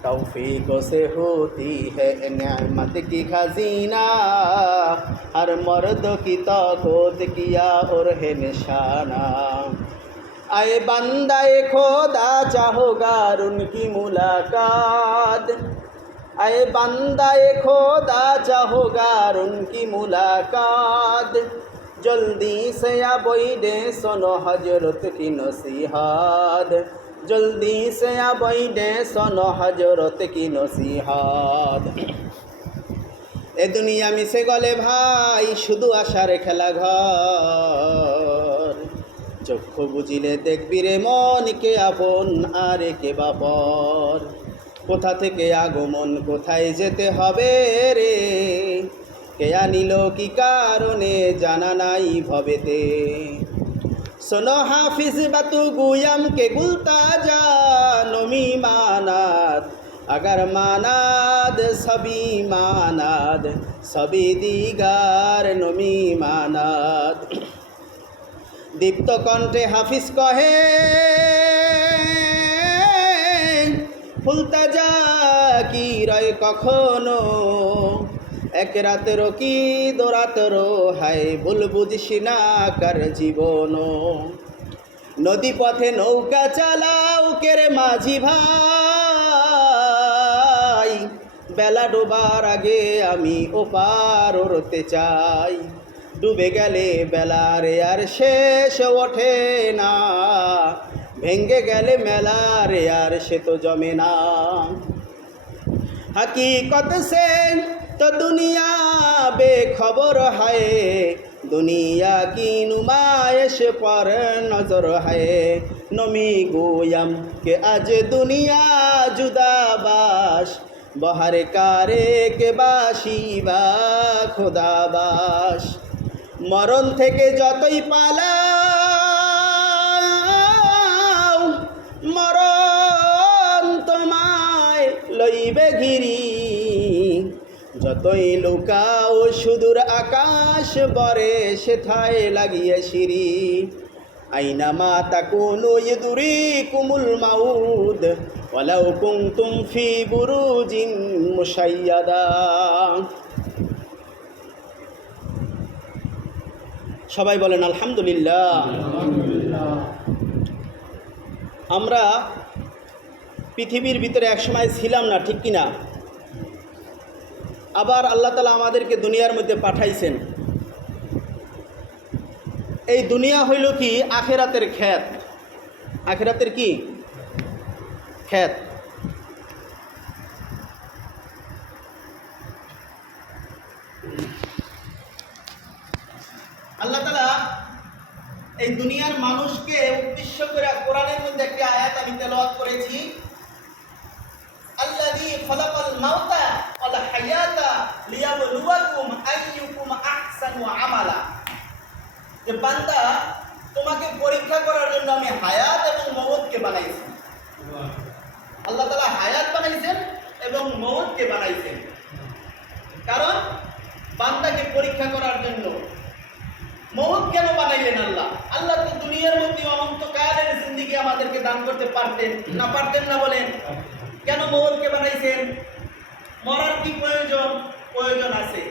तौफीक से होती है नेमत की खजीना हर मर्द की तौत किया और है निशाना आए बंदाए खोदा चाहोगार उनकी मुलाकात आए बंदाए खोदा चाहोगार उनकी मुलाकात जल्दी से या बैठे सुनो हजरत की नसीहत जल्दी से या बैठे सुनो हजरत की नसीहत এ দুনিয়া মিশে গলে ভাই শুধু আশারে খেলা ঘর চক্ষু বুঝিলে দেখবি রে মনকে আপন আর কে বাপর কোথা থেকে আগমন কোথায় যেতে হবে রে কে আনিল কি কারণে জানা নাই ভবেতে শোনো হাফিজ বাতু গুয়াম কে গুলতা যা নমি মানাত अगर मानाद सभी मानाद सभी দিগার নমি মানাদ দীপ্ত কণ্ঠে হাফিজ কহে ফুলতা যা কি রয় কখনো এক রাতেরও কি দোরাতেরও হাই বল বুঝছি না কার জীবন? নদী পথে নৌকা চালাও কেরে মাঝি ভাই। বেলা ডোবার আগে আমি ওপার ওরতে চাই। ডুবে গেলে বেলার আর শেষ ওঠে না। ভেঙ্গে গেলে মেলার আর সে তো জমে না। হাকিকত সেন তো দুনিয়া বে খবর হায়। দুনিয়া কি নুমায়েশ পর নজর হায়। নমি গোয়াম কে আজ দুনিয়া জুদাবাস বহার কারে কে বাসি বা খোদাবাস। মরণ থেকে যতই পালা মরণ তোমায় লইবে ঘিরি। যতই লুকাও সুদূর আকাশ বরে, সেথায় লাগিয়ে সিঁড়ি। আইনামা তাকুনু ইদুরি কুমুল মাউদ, ওয়ালাউ কুনতুম ফি বুরুজিন মুশাইয়াদা। সবাই বলেন আলহামদুলিল্লাহ। আমরা পৃথিবীর ভিতরে একসময় ছিলাম না, ঠিক কিনা? আবার আল্লাহ তালা আমাদেরকে দুনিয়ার মধ্যে পাঠাইছেন। এই দুনিয়া হইল কি? আখেরাতের খ্যাত। আখেরাতের কি? খ্যাত। আল্লাহ তালা এই দুনিয়ার মানুষকে উদ্দেশ্য করে কোরআনের মধ্যে একটি আয়াত আমি তেলাওয়াত করেছি। আল্লাযী খালাকাল মাউতা ওয়াল হায়াতা লিয়াবলুয়াকুম আইয়ুকুম আহসানু আমালা যে বান্দা তোমাকে পরীক্ষা করার জন্য আমি হায়াত এবং মওতকে বানাইছি। আল্লাহ তাআলা হায়াত বানাইছেন এবং মওতকে বানাইছেন। কারণ বান্দাকে পরীক্ষা করার জন্য মৌত কেন বানাইলেন আল্লাহ? আল্লাহ তো দুনিয়ার মধ্যে অনন্তকালের জিন্দিগি আমাদেরকে দান করতে পারতেন, না পারতেন না বলেন। কেন মৌতকে বানাইছেন? মরার কি প্রয়োজন? প্রয়োজন আছে।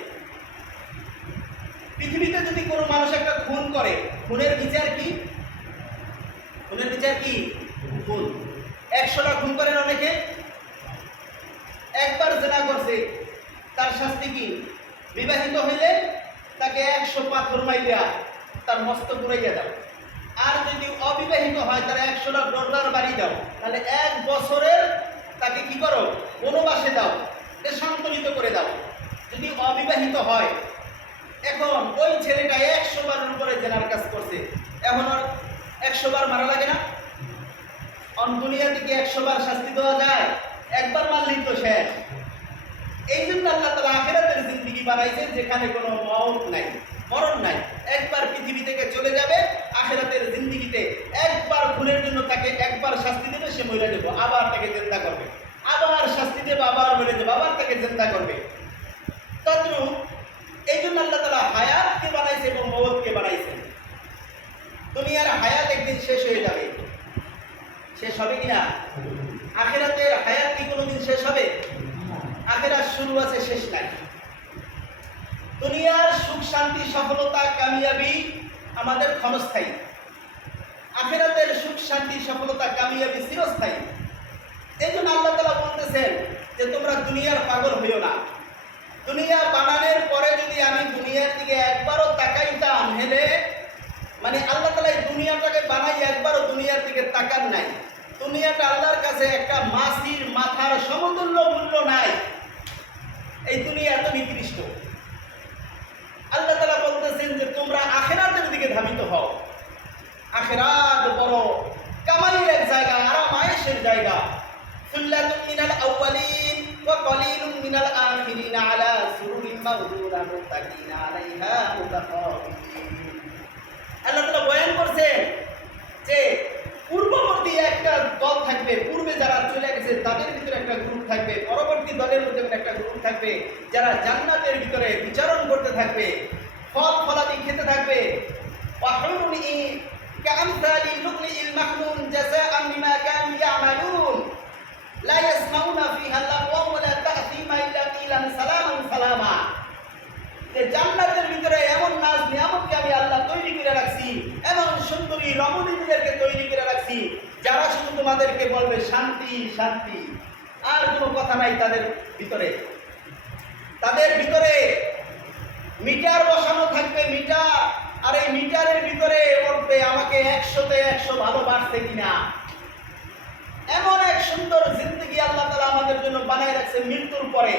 পৃথিবীতে যদি কোনো মানুষ একটা খুন করে, খুনের বিচার কি? খুনের বিচার কি? খুন। একশোটা খুন করেন অনেকে। একবার জেনা করছে, তার শাস্তি কি? বিবাহিত হইলে তাকে একশো পাথর মাইলিয়া তার মস্ত ঘুরাইয়া দাও। আর যদি অবিবাহিত হয়, তার একশোটা ডলার বাড়ি দাও। তাহলে এক বছরের তাকে কি করো? বনবাসে দাও। দেশান্তরিত করে দাও। যদি অবিবাহিত হয়, এখন ওই ছেলেটা একশো বারের উপরে জেনার কাজ করছে। এখন আর একশো বার মারা লাগে না? অন দুনিয়া থেকে একশো বার শাস্তি দেওয়া যায়, একবার মারলেই তো শেষ। এই জন্য আল্লাহ তালা আখেরাতের জিন্দিগি বানাইছেন যেখানে কোনো মরণ নাই মরণ নাই। একবার পৃথিবী থেকে চলে যাবে, আখেরাতের জিন্দিগিতে একবার ভুলের জন্য তাকে একবার শাস্তি দেবে, সে মরে দেবো আবার তাকে চিন্তা করবে। আবার শাস্তি দেবে আবার মরে দেবে আবার তাকে চিন্তা করবে। তদ্রুপ এই জন্য আল্লাহ তালা হায়াতকে বানাইছে এবং মৌতকে বানাইছে। দুনিয়ার হায়াত একদিন শেষ হয়ে যাবে। শেষ হবে কিনা? আখেরাতের হায়াত কি কোনোদিন শেষ হবে? আখেরাত শুরু আছে, শেষ নাই। দুনিয়ার সুখ, শান্তি, সফলতা, কামিয়াবি আমাদের ক্ষণস্থায়ী। আখেরাতের সুখ, শান্তি, সফলতা, কামিয়াবি চিরস্থায়ী। এই জন্য আল্লাহ তালা বলতেছেন যে তোমরা দুনিয়ার পাগল হইও না। দুনিয়া বানানোর পরে যদি আমি দুনিয়ার দিকে একবারও তাকাইতাম, হেলে মানে আল্লাহ তালা এই দুনিয়াটাকে বানাই একবারও দুনিয়ার দিকে তাকান নাই। দুনিয়াটা আল্লাহর কাছে একটা মাসির মাথার সমতুল্য মূল্য নাই। এই দুনিয়া এত নিকৃষ্ট আল্লাহ তালা বলতেছেন যে তোমরা আখেরাতের দিকে ধাবিত হও আখেরাত বড় কামালির এক জায়গা আরাম আয়েসের জায়গা সুল্লাতুম মিনাল আউয়ালিন ওয়া কলিলুম মিনাল আখিরিন আলা সুরুরিন মাওদুনা মুত্তাকিনা আলাইহা মুতাকাবিলিন আল্লাহ তাআলা বয়ান করছেন যে পূর্ববর্তী একটা দল থাকবে পূর্বে যারা চলে গেছে তাদের ভিতরে একটা গ্রুপ থাকবে পরবর্তী দলের মধ্যে একটা গ্রুপ থাকবে যারা জান্নাতের ভিতরে বিচারণ করতে থাকবে ফল ফলাদি খেতে থাকবে وحور كأمثال اللؤلؤ المكنون جزاء بما كانوا يعملون তোমাদেরকে বলবে, শান্তি শান্তি। আর কোনো কথা নাই তাদের ভিতরে। তাদের ভিতরে মিটার বসানো থাকবে, মিটার। আর এই মিটারের ভিতরে উঠবে আমাকে একশোতে একশো ভালো ভালোবাসছে কিনা? এমন এক সুন্দর জিন্দগি আল্লাহ তালা আমাদের জন্য বানায় রাখছে মৃত্যুর পরে।